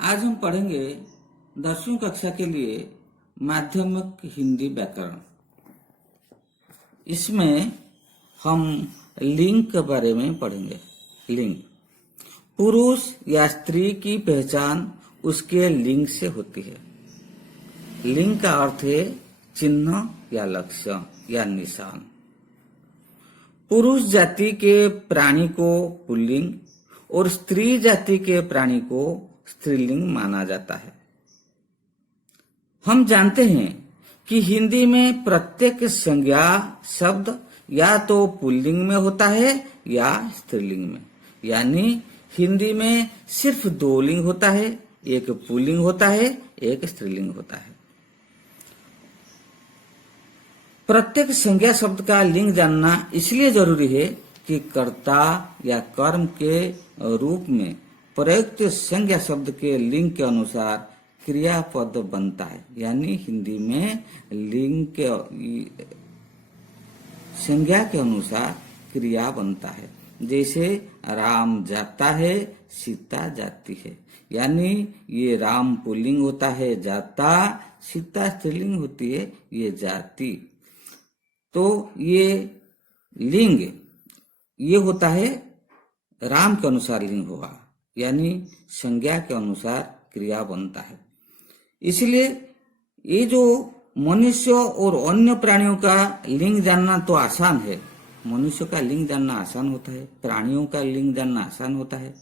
आज हम पढ़ेंगे 10वीं कक्षा के लिए माध्यमिक हिंदी व्याकरण। इसमें हम लिंग के बारे में पढ़ेंगे। लिंग पुरुष या स्त्री की पहचान उसके लिंग से होती है। लिंग का अर्थ है चिन्ह या लक्षण या निशान। पुरुष जाति के प्राणी को पुल्लिंग और स्त्री जाति के प्राणी को स्त्रीलिंग माना जाता है। हम जानते हैं कि हिंदी में प्रत्येक संज्ञा शब्द या तो पुल्लिंग में होता है या स्त्रीलिंग में। यानी हिंदी में सिर्फ दो लिंग होता है, एक पुल्लिंग होता है, एक स्त्रीलिंग होता है। प्रत्येक संज्ञा शब्द का लिंग जानना इसलिए जरूरी है कि कर्ता या कर्म के रूप में प्रयुक्त संज्ञा शब्द के लिंग के अनुसार क्रियापद बनता है। यानी हिंदी में लिंग के संज्ञा के अनुसार क्रिया बनता है। जैसे राम जाता है, सीता जाती है। यानी ये राम पुल्लिंग होता है जाता, सीता स्त्रीलिंग होती है ये जाती। तो ये लिंग ये होता है राम के अनुसार लिंग होगा, यानी संज्ञा के अनुसार क्रिया बनता है। इसलिए ये जो मनुष्य और अन्य प्राणियों का लिंग जानना तो आसान है। मनुष्य का लिंग जानना आसान होता है, प्राणियों का लिंग जानना आसान होता है,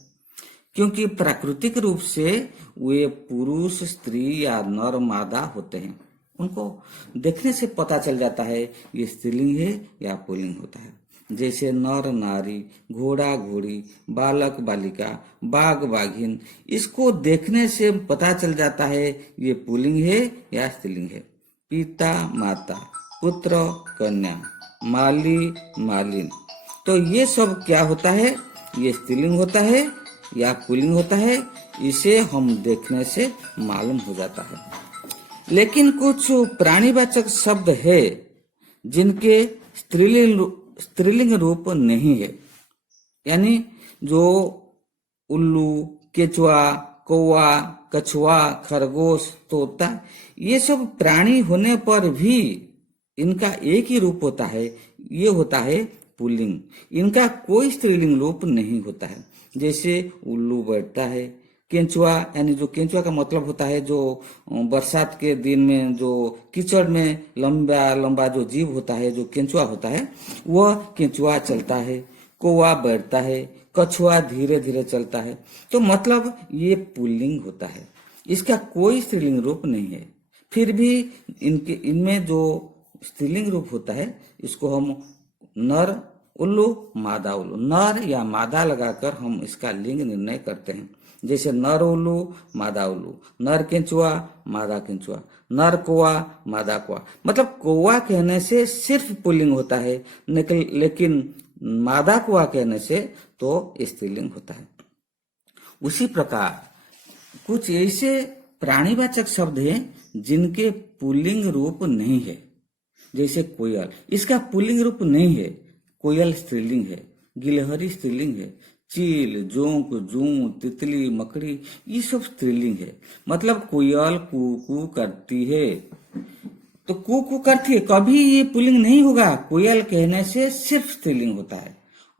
क्योंकि प्राकृतिक रूप से वे पुरुष स्त्री या नर मादा होते हैं। उनको देखने से पता चल जाता है ये स्त्रीलिंग है या पुल्लिंग होता है। जैसे नर नारी, घोड़ा घोड़ी, बालक बालिका, बाघ बाघिन, इसको देखने से पता चल जाता है ये पुल्लिंग है या स्त्रीलिंग है। पिता माता, पुत्र कन्या, माली मालिन, तो ये सब क्या होता है? ये स्त्रीलिंग होता है या पुल्लिंग होता है, इसे हम देखने से मालूम हो जाता है। लेकिन कुछ प्राणीवाचक शब्द है जिनके स्त्रीलिंग रूप नहीं है। यानी जो उल्लू, केचुआ, कौवा, कछुआ, खरगोश, तोता, ये सब प्राणी होने पर भी इनका एक ही रूप होता है, ये होता है पुल्लिंग। इनका कोई स्त्रीलिंग रूप नहीं होता है। जैसे उल्लू बैठता है, केंचुआ, यानी जो केंचुआ का मतलब होता है जो बरसात के दिन में जो कीचड़ में लंबा लंबा जो जीव होता है, जो केंचुआ होता है, वह केंचुआ चलता है। कौवा बैठता है, कछुआ धीरे धीरे चलता है। तो मतलब ये पुल्लिंग होता है, इसका कोई स्त्रीलिंग रूप नहीं है। फिर भी इनमें जो स्त्रीलिंग रूप होता है इसको हम नर उल्लू, मादा उल्लू, नर या मादा लगाकर हम इसका लिंग निर्णय करते हैं। जैसे नर उल्लू, मादा उल्लू, नर केंचुआ, मादा केंचुआ, नर कौवा, मादा कौवा। मतलब कौवा कहने से सिर्फ पुल्लिंग होता है, लेकिन मादा कौवा कहने से तो स्त्रीलिंग होता है। उसी प्रकार कुछ ऐसे प्राणीवाचक शब्द हैं जिनके पुल्लिंग रूप नहीं है। जैसे कोयल, इसका पुल्लिंग रूप नहीं है। कोयल स्त्रीलिंग है, गिलहरी स्त्रीलिंग है, चील, जोंक, जूं, तितली, मकड़ी, ये सब स्त्रीलिंग है। मतलब कोयल कू कू करती है, तो कू कू करती है, कभी ये पुल्लिंग नहीं होगा। कोयल कहने से सिर्फ स्त्रीलिंग होता है।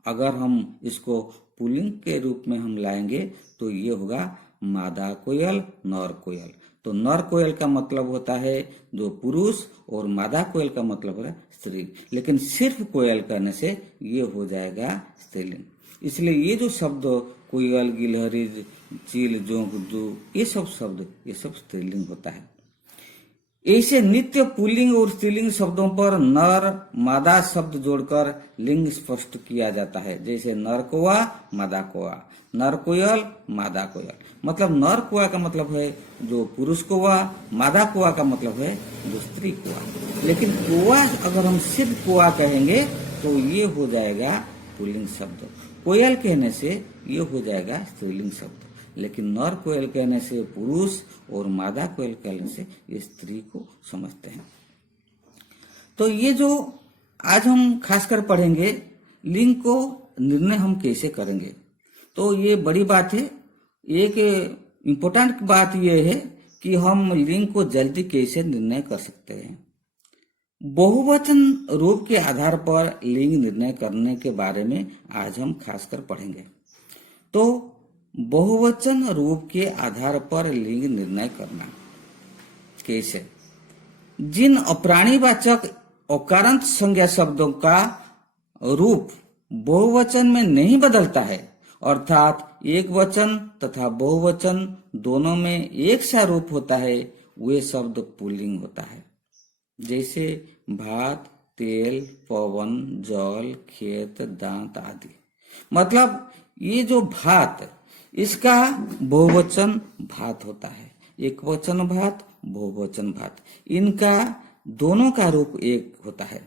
अगर हम इसको पुल्लिंग के रूप में हम लाएंगे तो ये होगा मादा कोयल, नर कोयल। तो नर कोयल का मतलब होता है जो पुरुष, और मादा कोयल का मतलब होता है स्त्री। लेकिन सिर्फ कोयल कहने से ये हो जाएगा स्त्रीलिंग। इसलिए ये जो शब्द कोयल, गिलहरी, चील, जोंक, जू, ये सब शब्द ये सब स्त्रीलिंग होता है। ऐसे नित्य पुल्लिंग और स्त्रीलिंग शब्दों पर नर मादा शब्द जोड़कर लिंग स्पष्ट किया जाता है। जैसे नर कौवा, मादा कौवा, नर कोयल, मादा कोयल। मतलब नर कौवा का मतलब है जो पुरुष कौवा, मादा कौवा का मतलब है जो स्त्री कौवा। लेकिन कौवा अगर हम सिर्फ कौवा कहेंगे तो ये हो जाएगा पुल्लिंग शब्द। कोयल कहने से ये हो जाएगा स्त्रीलिंग शब्द। लेकिन नर कोयल कहने से पुरुष और मादा कोयल कहने से ये स्त्री को समझते हैं। तो ये जो आज हम खासकर पढ़ेंगे लिंग को निर्णय हम कैसे करेंगे, तो ये बड़ी बात है। एक इम्पोर्टेंट बात यह है कि हम लिंग को जल्दी कैसे निर्णय कर सकते हैं। बहुवचन रूप के आधार पर लिंग निर्णय करने के बारे में आज हम खासकर पढ़ेंगे। तो बहुवचन रूप के आधार पर लिंग निर्णय करना कैसे? जिन अप्राणीवाचक अकारांत संज्ञा शब्दों का रूप बहुवचन में नहीं बदलता है, अर्थात एक वचन तथा बहुवचन दोनों में एक सा रूप होता है, वे शब्द पुल्लिंग होता है। जैसे भात, तेल, पवन, जल, खेत, दांत आदि। मतलब ये जो भात, इसका बहुवचन भात होता है, एक वचन भात, बहुवचन भात। इनका दोनों का रूप एक होता है।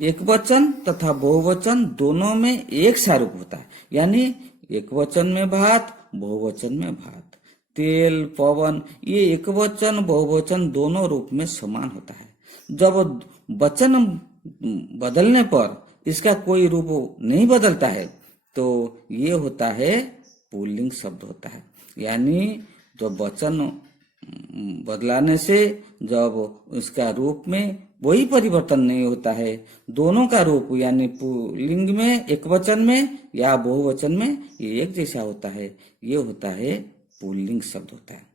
एक वचन तथा बहुवचन दोनों में एक सा रूप होता है, यानी एक वचन में भात, बहुवचन में भात। तेल, पवन, ये एक वचन बहुवचन दोनों रूप में समान होता है। जब वचन बदलने पर इसका कोई रूप नहीं बदलता है तो ये होता है पुल्लिंग शब्द होता है। यानी जब वचन बदलाने से जब उसका रूप में वही परिवर्तन नहीं होता है, दोनों का रूप यानी पुल्लिंग में, एक वचन में या बहुवचन में ये एक जैसा होता है, ये होता है पुल्लिंग शब्द होता है।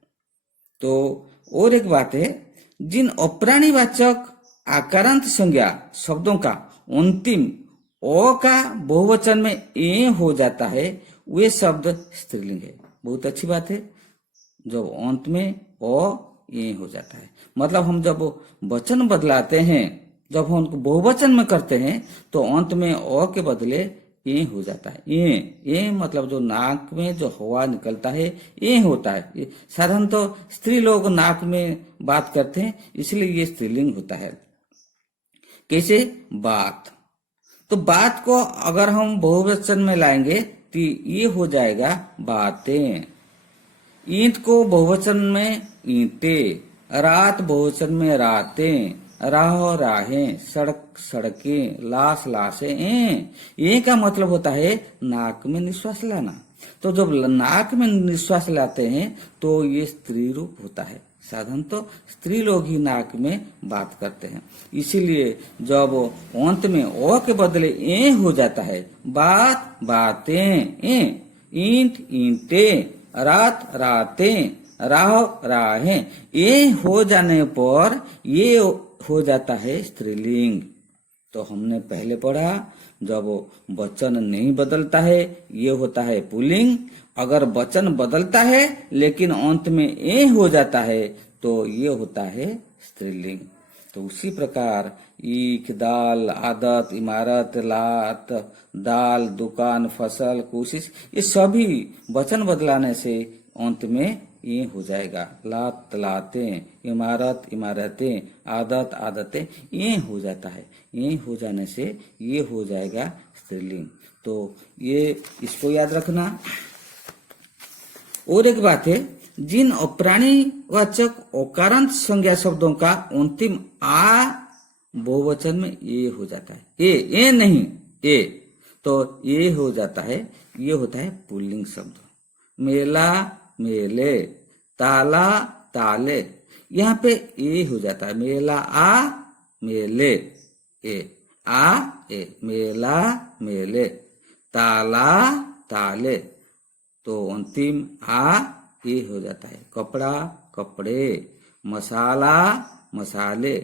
तो और एक बात है, जिन अप्राणीवाचक आकारांत संज्ञा शब्दों का अंतिम ओ का बहुवचन में ए हो जाता है, वे शब्द स्त्रीलिंग है। बहुत अच्छी बात है, जब अंत में ओ ए हो जाता है। मतलब हम जब वचन बदलाते हैं, जब हम उनको बहुवचन में करते हैं तो अंत में ओ के बदले ए हो जाता है। ए मतलब जो नाक में जो हवा निकलता है ए होता है। साधारण तो स्त्री लोग नाक में बात करते हैं, इसलिए ये स्त्रीलिंग होता है। कैसे? बात। तो बात को अगर हम बहुवचन में लाएंगे तो ये हो जाएगा बातें। ईंट को बहुवचन में ईंटें, रात बहुवचन में रातें, राह राहें, सड़क सड़कें, लाश लाशें। ए का मतलब होता है नाक में निश्वास लाना। तो जब नाक में निश्वास लाते हैं तो ये स्त्री रूप होता है। साधारण तो स्त्री लोग ही नाक में बात करते हैं, इसीलिए जब अंत में ओ के बदले ए हो जाता है, बात बातें, ईंट ईंटें, रात रातें, राह राहें, ये हो जाने पर ये हो जाता है स्त्रीलिंग। तो हमने पहले पढ़ा, जब वचन नहीं बदलता है ये होता है पुल्लिंग। अगर वचन बदलता है लेकिन अंत में ए हो जाता है तो ये होता है स्त्रीलिंग। तो उसी प्रकार ईख, दाल, आदत, इमारत, लात, दाल, दुकान, फसल, कोशिश, ये सभी वचन बदलाने से अंत में ये हो जाएगा। लात लातें, इमारत इमारतें, आदत आदतें, ये हो जाता है। ये हो जाने से ये हो जाएगा स्त्रीलिंग। तो ये इसको याद रखना। और एक बात है, जिन अप्राणीवाचक अकारांत संज्ञा शब्दों का अंतिम आ बहुवचन में ए हो जाता है, ए नहीं ए, तो ये हो जाता है, ये होता है पुल्लिंग शब्द। मेला मेले, ताला ताले, यहाँ पे ए हो जाता है। मेला आ मेले, ए आ ए, मेला मेले, ताला ताले, तो अंतिम आ ए हो जाता है। कपड़ा कपड़े, मसाला मसाले,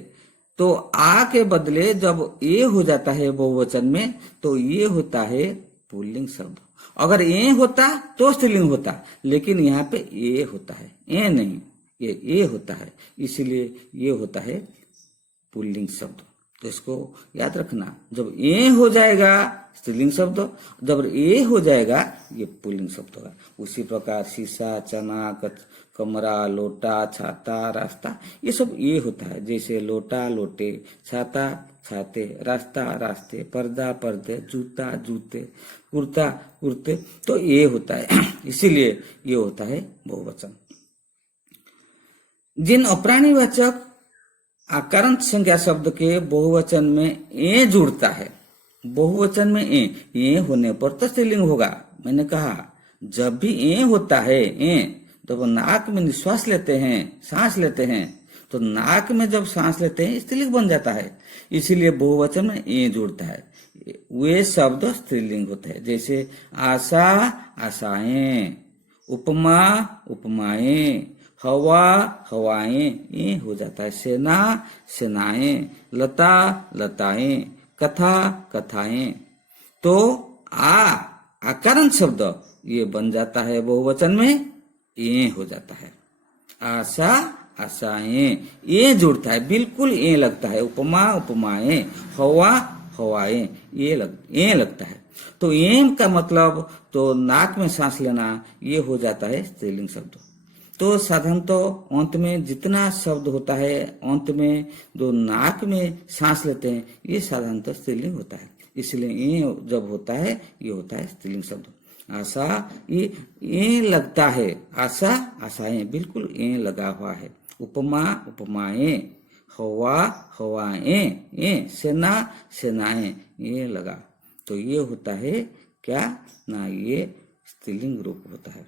तो आ के बदले जब ए हो जाता है बहुवचन में तो ये होता है पुल्लिंग शब्द। अगर ए होता तो स्त्रीलिंग होता, लेकिन यहाँ पे ए होता है, ए नहीं, ये ए होता है, इसलिए ये होता है पुल्लिंग शब्द। तो इसको याद रखना, जब ए हो जाएगा स्त्रीलिंग शब्द, जब ए हो जाएगा ये पुल्लिंग शब्द होगा। उसी प्रकार शीशा, चना, कमरा, लोटा, छाता, रास्ता, ये सब ए होता है। जैसे लोटा लोटे, छाता छाते, रास्ता रास्ते, पर्दा पर्दे, जूता जूते, कुर्ता कुर्ते, तो ये होता है। इसीलिए ये होता है बहुवचन। जिन अप्राणीवाचक आकारांत संज्ञा शब्द के बहुवचन में ए जुड़ता है, बहुवचन में ए होने पर तो स्त्रीलिंग होगा। मैंने कहा जब भी ए होता है, ए जब नाक में निश्वास लेते हैं, सांस लेते हैं, तो नाक में जब सांस लेते हैं स्त्रीलिंग बन जाता है। इसीलिए बहुवचन में ए जुड़ता है। वे शब्द स्त्रीलिंग होते हैं। जैसे आशा, आशाएं, उपमा, उपमाएं, हवा, हवाएं, ये हो जाता है। सेना, सेनाएं, लता, लताएं, कथा, कथाएं। तो आकरण शब्द ये बन जाता है बहुवचन में, ये हो जाता है। आशा, आशाएं, ये जुड़ता है, बिल्कुल ये लगता है। उपमा, उपमाएं, हवा, हवाएं, ये लगता है। तो एम का मतलब तो नाक में सांस लेना, ये हो जाता है स्त्रीलिंग शब्द। तो साधारणतः अंत में जितना शब्द होता है, अंत में जो नाक में सांस लेते हैं, ये साधारणतः स्त्रीलिंग होता है। इसलिए ये जब होता है, ये होता है स्त्रीलिंग शब्द। आशा, ये लगता है। आशा, आशाएं, बिल्कुल ये लगा हुआ है। उपमा, उपमाएं, हवा, हवाएं, ये सेना, सेनाएं, ये लगा। तो ये होता है क्या ना, ये स्त्रीलिंग रूप होता है।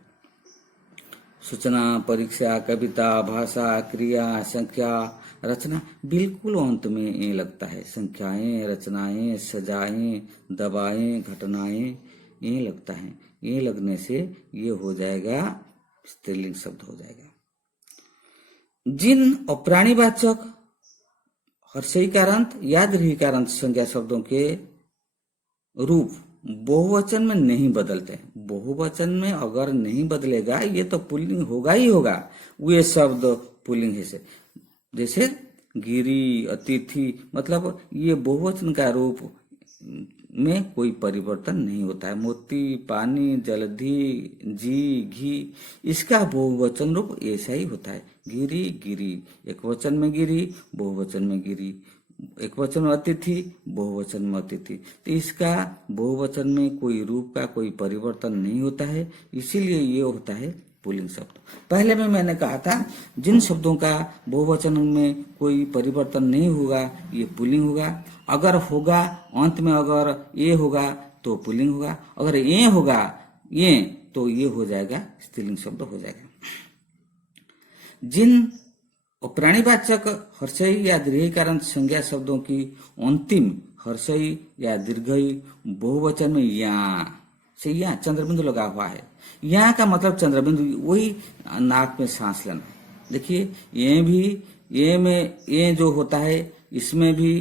सूचना, परीक्षा, कविता, भाषा, क्रिया, संख्या, रचना, बिल्कुल अंत में ये लगता है। संख्याएं, रचनाएं, सजाएं, दबाएं, घटनाएं, ये लगता है। ये लगने से ये हो जाएगा स्त्रीलिंग शब्द हो जाएगा। जिन अप्राणीवाचक हर्षईकारांत या दीर्घईकारांत संज्ञा शब्दों के रूप बहुवचन में नहीं बदलते। बहुवचन में अगर नहीं बदलेगा, ये तो पुल्लिंग होगा ही होगा। वे शब्द पुल्लिंग है। जैसे गिरी, अतिथि, मतलब ये बहुवचन का रूप में कोई परिवर्तन नहीं होता है। मोती, पानी, जलधि, जी, घी, इसका बहुवचन रूप ऐसा ही होता है। गिरी, गिरी, एक वचन में गिरी, बहुवचन में गिरी, एक वचन में अतिथि, बहुवचन में अतिथि। तो इसका बहुवचन में कोई रूप का कोई परिवर्तन नहीं होता है, इसीलिए ये होता है पुल्लिंग शब्द। पहले में मैंने कहा था जिन शब्दों का बहुवचन में कोई परिवर्तन नहीं होगा, ये पुल्लिंग होगा। अगर होगा, अंत में अगर ये होगा तो पुल्लिंग होगा। अगर ये होगा, ये, तो ये हो जाएगा स्त्रीलिंग शब्द हो जाएगा। जिन प्राणीवाचक हर्षई या दीर्घईकारांत संज्ञा शब्दों की अंतिम हर्षई या दीर्घई बहुवचन में या से या चंद्रबिंदु लगा हुआ है। यहाँ का मतलब चंद्रबिंदु, वही नाक में सांस लेना। देखिए ये भी, ये में ये जो होता है, इसमें भी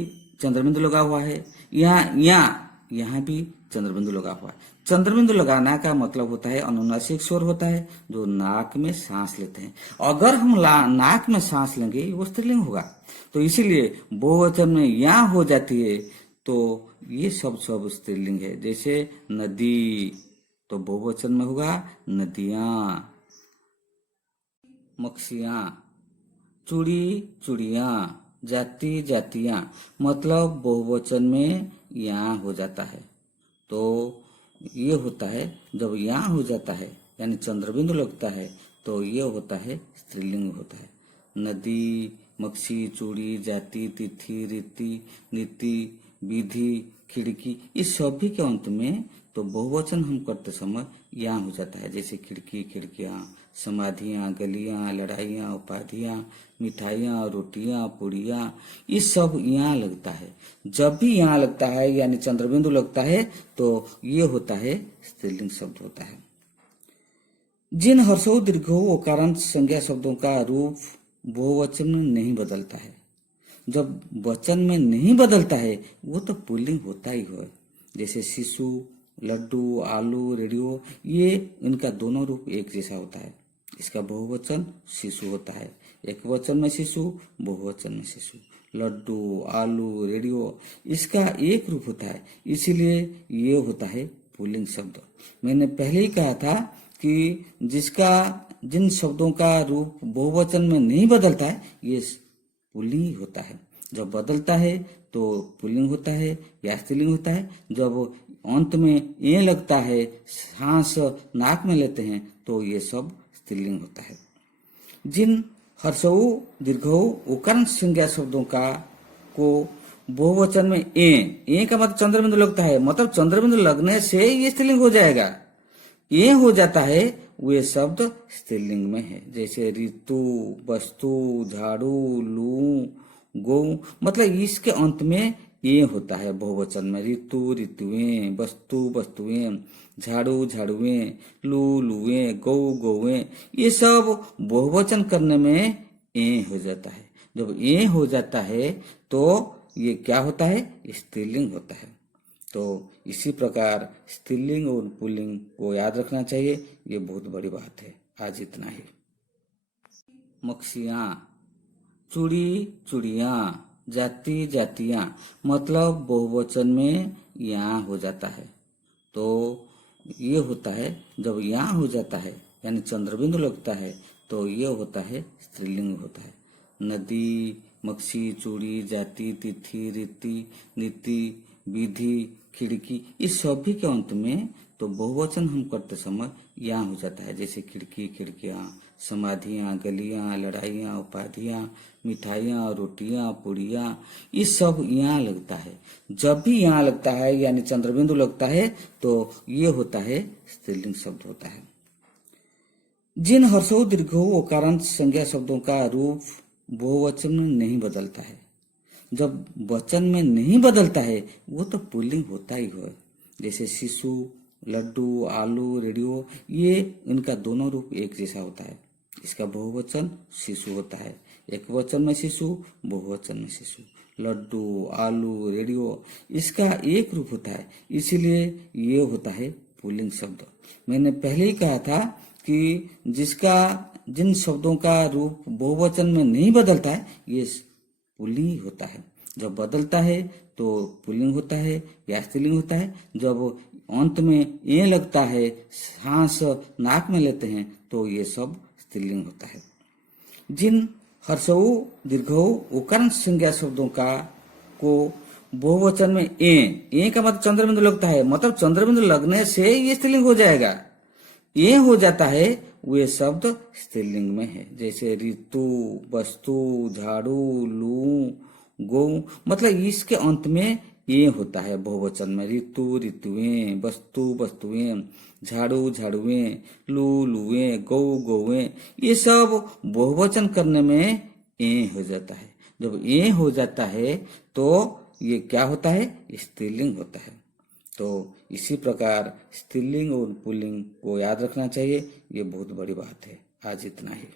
चंद्रबिंदु लगा हुआ है। यहाँ भी चंद्रबिंदु लगा हुआ है। चंद्रबिंदु लगाना का मतलब होता है अनुनासिक स्वर होता है, जो नाक में सांस लेते हैं। अगर हम नाक में सांस लेंगे, वो स्त्रीलिंग होगा। तो इसीलिए बहुवचन में या हो जाती है, तो ये सब स्त्रीलिंग है। जैसे नदी, तो बहुवचन में होगा नदियां। मक्सियां, चूड़ी, चूड़ियां, जाति, जातियां, मतलब बहुवचन में या हो जाता है। तो ये होता है जब यहाँ हो जाता है, यानी चंद्रबिंदु लगता है, तो ये होता है स्त्रीलिंग होता है। नदी, मक्सी, चूड़ी, जाति, तिथि, रीति, नीति, विधि, खिड़की, इस सभी के अंत में तो बहुवचन हम करते समय यहाँ हो जाता है। जैसे खिड़की, खिड़कियां, समाधियां, गलियां, लड़ाइयां, उपाधियां, मिठाइयां, रोटियां, पुड़ियां, ये सब यहाँ लगता है। जब भी यहाँ लगता है यानी चंद्रबिंदु लगता है, तो ये होता है स्त्रीलिंग शब्द होता है। जिन हर्षो, दीर्घो, ओकारांत संज्ञा शब्दों का रूप बहुवचन में नहीं बदलता है। जब वचन में नहीं बदलता है, वो तो पुल्लिंग होता ही है। जैसे शिशु, लड्डू, आलू, रेडियो, ये इनका दोनों रूप एक जैसा होता है। इसका बहुवचन शिशु होता है, एक वचन में शिशु, बहुवचन में शिशु। लड्डू, आलू, रेडियो, इसका एक रूप होता है, इसीलिए ये होता है पुल्लिंग शब्द। मैंने पहले ही कहा था कि जिन शब्दों का रूप बहुवचन में नहीं बदलता है, ये पुल्लिंग होता है। जब बदलता है तो पुल्लिंग होता है या स्त्रीलिंग होता है। जब अंत में ये लगता है, सांस नाक में लेते हैं, तो ये सब स्त्रीलिंग होता है। जिन हर्षऊ, दीर्घऊ, उकारांत संज्ञा शब्दों को बहुवचन में ए का मतलब चंद्रबिंदु लगता है, मतलब चंद्रबिंदु लगने से ये स्त्रीलिंग हो जाएगा। ये हो जाता है वे शब्द स्त्रीलिंग में है। जैसे ऋतु, वस्तु, झाड़ू, लू, गौ, मतलब इसके अंत में ए होता है बहुवचन में। ऋतु, ऋतुएं, वस्तु, वस्तुएं, झाड़ू, झाड़ुएं, लू, लुएं, गौ, गौएं, ये सब बहुवचन करने में ए हो जाता है। जब ए हो जाता है तो ये क्या होता है? स्त्रीलिंग होता है। तो इसी प्रकार स्त्रीलिंग और पुल्लिंग को याद रखना चाहिए, ये बहुत बड़ी बात है। आज इतना ही। मक्सियां, चूड़ी, चूड़ियां, जाति, जातियां, मतलब बहुवचन में यहाँ हो जाता है। तो ये होता है जब यहाँ हो जाता है यानी चंद्रबिंदु लगता है तो ये होता है स्त्रीलिंग होता है। नदी, मक्सी, चूड़ी, जाति, तिथि, रीति, नीति, विधि, खिड़की, इस सभी के अंत में तो बहुवचन हम करते समय यहाँ हो जाता है। जैसे खिड़की, खिड़कियाँ, समाधियाँ, गलियाँ, लड़ाइयाँ, उपाधियाँ, मिठाइयाँ, रोटियाँ, पुड़ियाँ, ये सब यहाँ लगता है। जब भी यहाँ लगता है यानी चंद्रबिंदु लगता है तो ये होता है स्त्रीलिंग शब्द होता है। जिन हर्षो दीर्घो ओकारांत संज्ञा शब्दों का रूप बहुवचन में नहीं बदलता है, जब वचन में नहीं बदलता है वो तो पुल्लिंग होता ही है। जैसे शिशु, लड्डू, आलू, रेडियो, ये इनका दोनों रूप एक जैसा होता है। इसका बहुवचन शिशु होता है, एक वचन में शिशु, बहुवचन में शिशु। लड्डू, आलू, रेडियो, इसका एक रूप होता है, इसीलिए ये होता है पुल्लिंग शब्द। मैंने पहले ही कहा था कि जिन शब्दों का रूप बहुवचन में नहीं बदलता है ये पुल्लिंग होता है। जब बदलता है तो पुल्लिंग होता है या स्त्रीलिंग होता है। जब अंत में ए लगता है, सांस नाक में लेते हैं तो ये सब स्त्रीलिंग होता है। जिन हर्षऊ, दीर्घऊ, उकारांत संज्ञा शब्दों का को बहुवचन में ए का मतलब चंद्रबिंदु लगता है, मतलब चंद्रबिंदु लगने से ये स्त्रीलिंग हो जाएगा। ये हो जाता है वे शब्द स्त्रीलिंग में है। जैसे ऋतु, वस्तु, झाड़ू, लू, गौ, मतलब इसके अंत में ये होता है बहुवचन में। ऋतु, ऋतुएं, वस्तु, वस्तुएं, झाड़ू, झाड़ुएं, लू, लुएं, गौ, गौएं, ये सब बहुवचन करने में ए हो जाता है। जब ए हो जाता है तो ये क्या होता है? स्त्रीलिंग होता है। तो इसी प्रकार स्त्रीलिंग और पुल्लिंग को याद रखना चाहिए, ये बहुत बड़ी बात है। आज इतना ही।